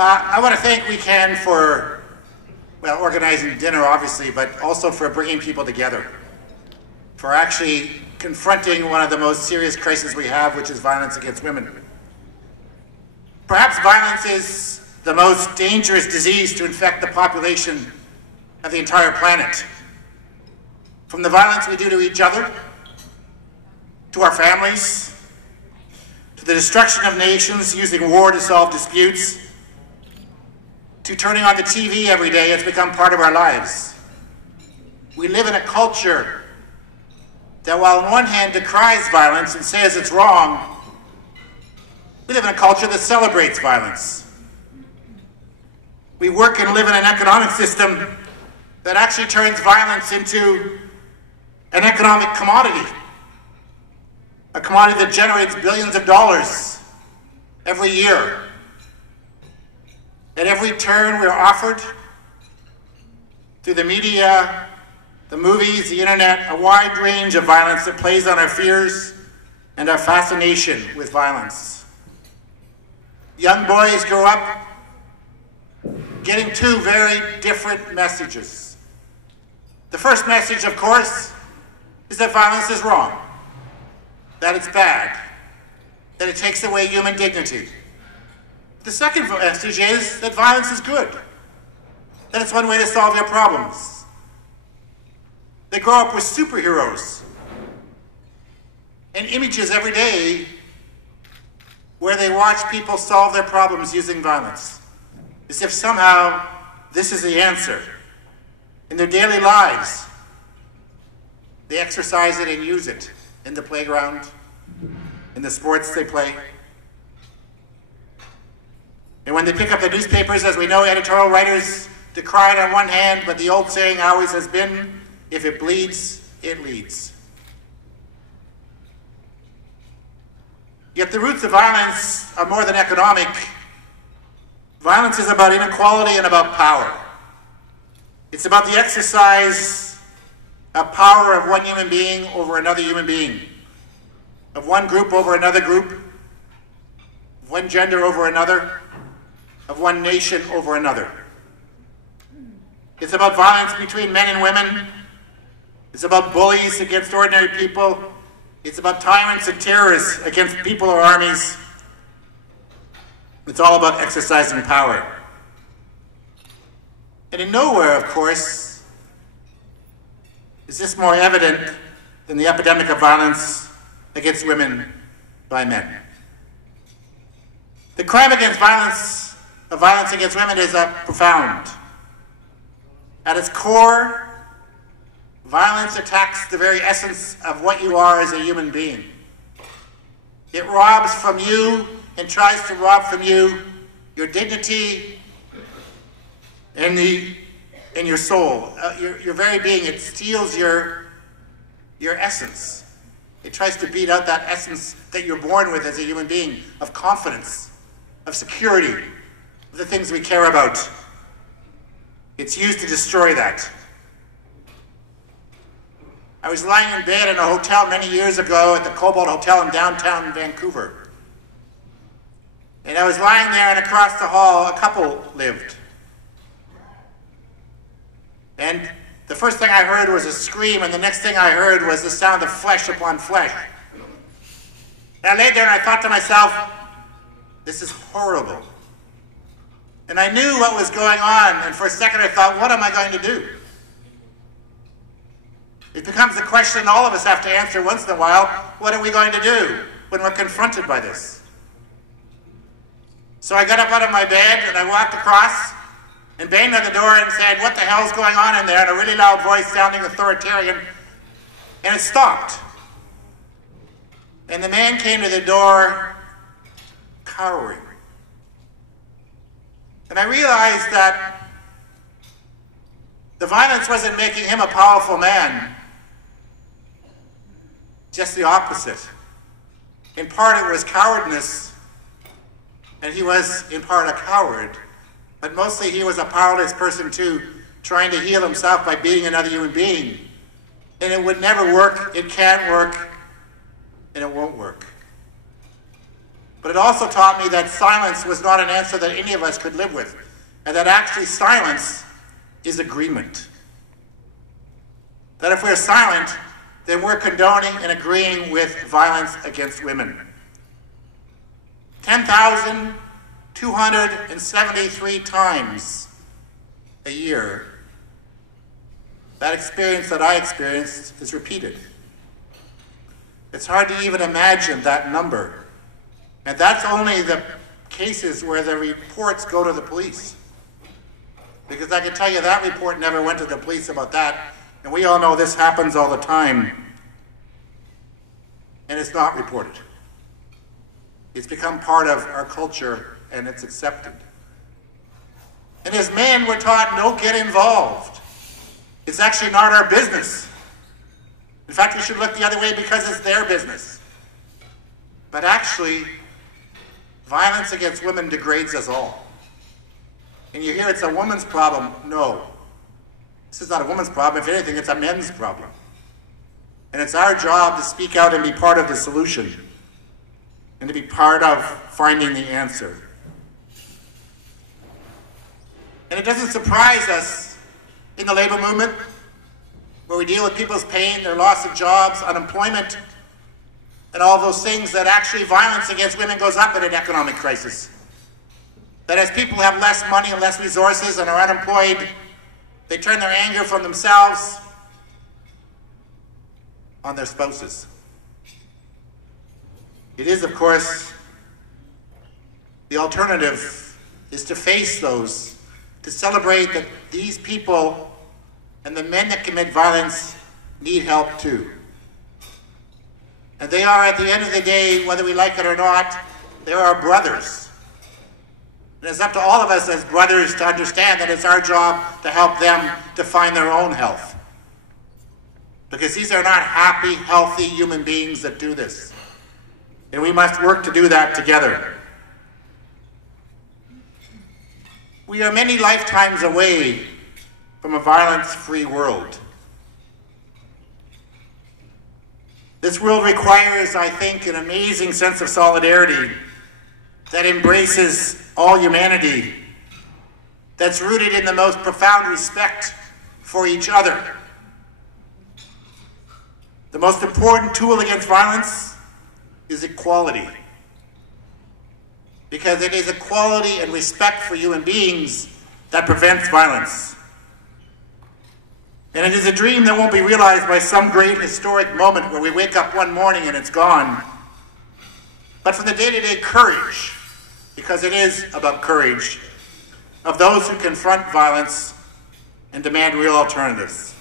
I want to thank WeCan for, well, organizing dinner, obviously, but also for bringing people together, for actually confronting one of the most serious crises we have, which is violence against women. Perhaps violence is the most dangerous disease to infect the population of the entire planet. From the violence we do to each other, to our families, to the destruction of nations using war to solve disputes, to turning on the TV every day, it's become part of our lives. We live in a culture that, while on one hand decries violence and says it's wrong, we live in a culture that celebrates violence. We work and live in an economic system that actually turns violence into an economic commodity, a commodity that generates billions of dollars every year. At every turn we're offered, through the media, the movies, the internet, a wide range of violence that plays on our fears and our fascination with violence. Young boys grow up getting two very different messages. The first message, of course, is that violence is wrong, that it's bad, that it takes away human dignity. The second message is that violence is good, that it's one way to solve your problems. They grow up with superheroes and images every day where they watch people solve their problems using violence, as if somehow this is the answer. In their daily lives, they exercise it and use it in the playground, in the sports they play. And when they pick up the newspapers, as we know, editorial writers decry it on one hand, but the old saying always has been, if it bleeds, it leads. Yet the roots of violence are more than economic. Violence is about inequality and about power. It's about the exercise of power of one human being over another human being, of one group over another group, of one gender over another, of one nation over another. It's about violence between men and women. It's about bullies against ordinary people. It's about tyrants and terrorists against people or armies. It's all about exercising power. And in nowhere, of course, is this more evident than the epidemic of violence against women by men. The crime against violence against women is profound. At its core, violence attacks the very essence of what you are as a human being. It robs from you and tries to rob from you your dignity and your soul, your very being. It steals your essence. It tries to beat out that essence that you're born with as a human being, of confidence, of security, of the things we care about. It's used to destroy that. I was lying in bed in a hotel many years ago at the Cobalt Hotel in downtown Vancouver. And I was lying there, and across the hall, a couple lived. And the first thing I heard was a scream, and the next thing I heard was the sound of flesh upon flesh. And I laid there and I thought to myself, this is horrible. And I knew what was going on, and for a second I thought, what am I going to do? It becomes a question all of us have to answer once in a while. What are we going to do when we're confronted by this? So I got up out of my bed and I walked across and banged on the door and said, what the hell's going on in there? In a really loud voice sounding authoritarian. And it stopped. And the man came to the door cowering. And I realized that the violence wasn't making him a powerful man. Just the opposite. In part it was cowardness, and he was in part a coward, but mostly he was a powerless person too, trying to heal himself by beating another human being. And it would never work, it can't work, and it won't work. But it also taught me that silence was not an answer that any of us could live with, and that actually silence is agreement. That if we're silent, then we're condoning and agreeing with violence against women. 10,273 times a year, that experience that I experienced is repeated. It's hard to even imagine that number. And that's only the cases where the reports go to the police. Because I can tell you that report never went to the police about that. And we all know this happens all the time. And it's not reported. It's become part of our culture and it's accepted. And as men, we're taught, don't get involved. It's actually not our business. In fact, we should look the other way because it's their business. But actually, violence against women degrades us all. And you hear it's a woman's problem. No. This is not a woman's problem. If anything, it's a men's problem. And it's our job to speak out and be part of the solution and to be part of finding the answer. And it doesn't surprise us in the labor movement, where we deal with people's pain, their loss of jobs, unemployment, and all those things, that actually violence against women goes up in an economic crisis. That as people have less money and less resources and are unemployed, they turn their anger from themselves on their spouses. It is, of course, the alternative is to face those, to celebrate that these people and the men that commit violence need help too. And they are, at the end of the day, whether we like it or not, they are our brothers. And it's up to all of us as brothers to understand that it's our job to help them to find their own health. Because these are not happy, healthy human beings that do this. And we must work to do that together. We are many lifetimes away from a violence-free world. This world requires, I think, an amazing sense of solidarity that embraces all humanity, that's rooted in the most profound respect for each other. The most important tool against violence is equality, because it is equality and respect for human beings that prevents violence. And it is a dream that won't be realized by some great historic moment where we wake up one morning and it's gone, but from the day-to-day courage, because it is about courage, of those who confront violence and demand real alternatives.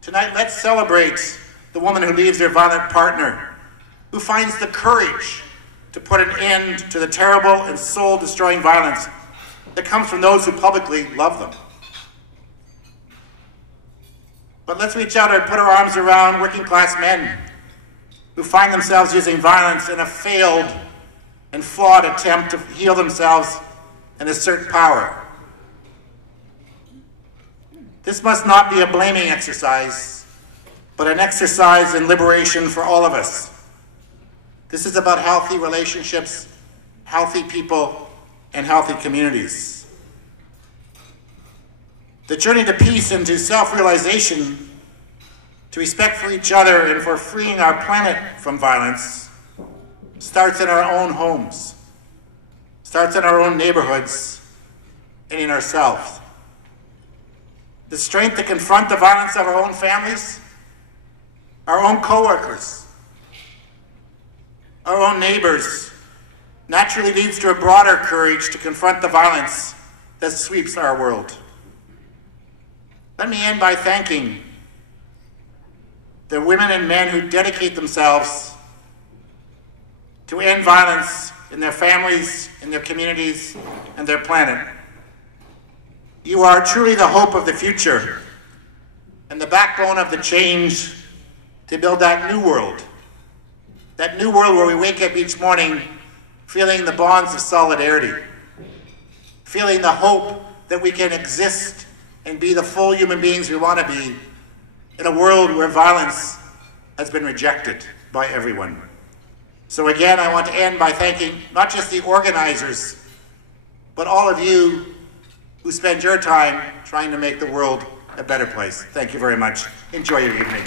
Tonight, let's celebrate the woman who leaves her violent partner, who finds the courage to put an end to the terrible and soul-destroying violence that comes from those who publicly love them. But let's reach out and put our arms around working-class men who find themselves using violence in a failed and flawed attempt to heal themselves and assert power. This must not be a blaming exercise, but an exercise in liberation for all of us. This is about healthy relationships, healthy people, and healthy communities. The journey to peace and to self-realization, to respect for each other and for freeing our planet from violence, starts in our own homes, starts in our own neighborhoods, and in ourselves. The strength to confront the violence of our own families, our own coworkers, our own neighbors, naturally leads to a broader courage to confront the violence that sweeps our world. Let me end by thanking the women and men who dedicate themselves to end violence in their families, in their communities, and their planet. You are truly the hope of the future and the backbone of the change to build that new world where we wake up each morning feeling the bonds of solidarity, feeling the hope that we can exist and be the full human beings we want to be in a world where violence has been rejected by everyone. So again, I want to end by thanking not just the organizers, but all of you who spend your time trying to make the world a better place. Thank you very much. Enjoy your evening.